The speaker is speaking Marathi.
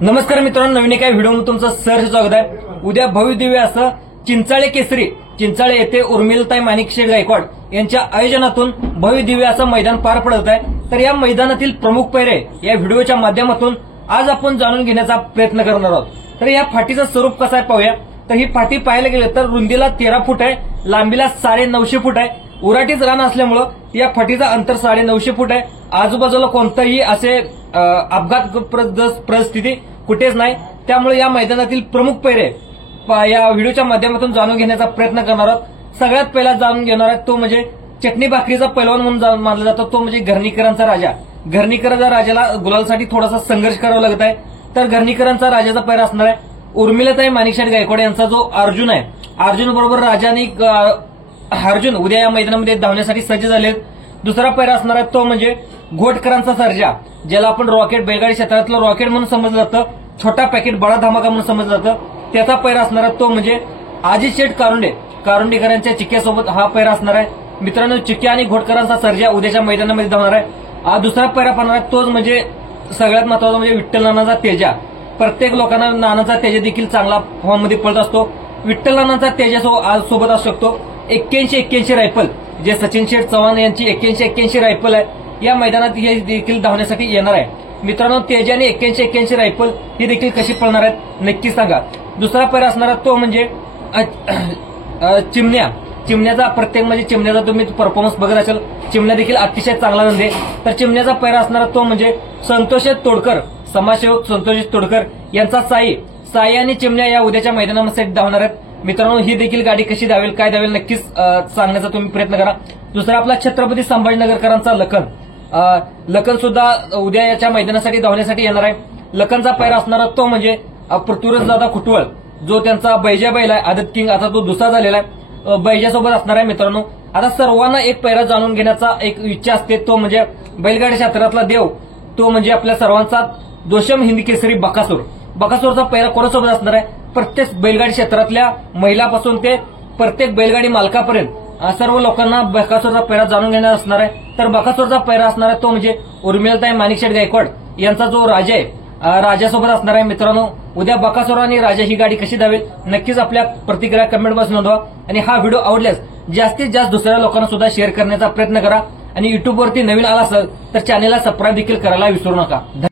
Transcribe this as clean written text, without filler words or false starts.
नमस्कार मित्रांनो, नवीन एका व्हिडिओमध्ये तुमचं सहर्ष स्वागत आहे। उद्या भव्य दिव्य असं चिंचाळे केसरी चिंचाळे येथे उर्मिलाताई माणिकशेठ गायकवाड यांच्या आयोजनातून भव्य दिव्य असं मैदान पार पडत आहे। तर या मैदानातील प्रमुख पैरे या व्हिडिओच्या माध्यमातून आज आपण जाणून घेण्याचा प्रयत्न करणार आहोत। तर या फाटीचं स्वरूप कसं आहे पाहूया। तर ही फाटी पाहायला गेलं तर रुंदीला 13 फूट आहे, लांबीला 950 फूट आहे। उराटीच रान असल्यामुळं या फाटीचं अंतर 950 फूट आहे। आजूबाजूला कोणताही असे अपघात परिस्थिती कुठेच नाही, त्यामुळे या मैदानातील प्रमुख पैरे या व्हिडिओच्या माध्यमातून जाणून घेण्याचा प्रयत्न करणार आहोत। सगळ्यात पहिला जाणून घेणार आहे तो म्हणजे चटणी भाकरीचा पैलवान म्हणून मानला जातो, तो म्हणजे घरणीकरांचा राजा। घरणीकरांच्या राजाला गुलालसाठी थोडासा संघर्ष करावा लागत आहे। तर घरणीकरांचा राजाचा पैरा असणार आहे उर्मिलाताई माणिकशेठ गायकवाड यांचा जो अर्जुन आहे। अर्जुन बरोबर राजा आणि अर्जुन उद्या या मैदानामध्ये धावण्यासाठी सज्ज झाले। दुसरा पैरा असणार आहे तो म्हणजे घोटकरांचा सर्जा, ज्याला आपण रॉकेट बैलगाडी क्षेत्रातलं रॉकेट म्हणून समजलं जातं, छोटा पॅकेट बडा धमाका म्हणून समजलं जातं। त्याचा पैरा असणार आहे तो म्हणजे अजित शेठ कारुंडेकरांच्या चिक्क्यासोबत हा पैरा असणार आहे। मित्रांनो, चिक्क्या आणि घोटकरांचा सर्जा उद्याच्या मैदानामध्ये धावणार आहे। दुसरा पैरा पाहणार आहे तोच म्हणजे सगळ्यात महत्वाचा म्हणजे विठ्ठल नानाचा तेजा। प्रत्येक लोकांना नानाचा तेजा देखील चांगला फॉर्म मध्ये पळत असतो। विठ्ठल नानाचा तेजा सोबत असू शकतो 81 रायफल, जे सचिन शेठ चव्हाण यांची 81 रायफल आहे, या मैदानात हे देखील धावण्यासाठी येणार आहे। मित्रांनो, तेजा आणि 81 रायफल ही देखील कशी पळणार आहेत नक्की सांगा। दुसरा पैरा असणारा तो म्हणजे चिमण्याचा प्रत्येक म्हणजे चिमण्याचा तुम्ही परफॉर्मन्स बघत असाल, चिमण्या देखील अतिशय चांगला नंदे। तर चिमण्याचा पैरा असणारा तो म्हणजे संतोष तोडकर, समाजसेवक संतोष तोडकर यांचा साई आणि चिमण्या या उद्याच्या मैदानामध्ये धावणार आहेत। मित्रांनो, ही देखील गाडी कशी धावेल काय धावेल नक्कीच सांगण्याचा तुम्ही प्रयत्न करा। दुसरा आपला छत्रपती संभाजीनगरकरांचा लखन सुद्धा उद्या याच्या मैदानासाठी धावण्यासाठी येणार आहे। लखनचा पैरा असणारा तो म्हणजे पृथ्वीराजदादा खुटवळ, जो त्यांचा बैजा बैल आहे आदत किंग, आता तो दुसरा झालेला आहे, बैजासोबत असणार आहे। मित्रांनो, आता सर्वांना एक पैरा जाणून घेण्याचा एक इच्छा असते, तो म्हणजे बैलगाडी क्षेत्रातला देव, तो म्हणजे आपल्या सर्वांचा दोषम हिंद केसरी बकासूरचा पैरा कोणासोबत असणार आहे। प्रत्येक बैलगाडी क्षेत्रातल्या महिलापासून ते प्रत्येक बैलगाडी मालकापर्यंत सर्व लोकांना बकासूरचा पैरा जाणून घेणार असणार आहे। तर बकासूरचा पैरा असणार आहे तो म्हणजे उर्मिलाताई माणिकशेठ गायकवाड यांचा जो राजा आहे, राजासोबत असणार आहे। मित्रांनो, उद्या बकासूर आणि राजा ही गाडी कशी धावेल नक्कीच आपल्या प्रतिक्रिया कमेंट बॉक्स नोंदवा आणि हा व्हिडिओ आवडल्यास जास्तीत जास्त दुसऱ्या लोकांना सुद्धा शेअर करण्याचा प्रयत्न करा आणि युट्यूबवरती नवीन आला असेल तर चॅनेलला सबस्क्राईब देखील करायला विसरू नका।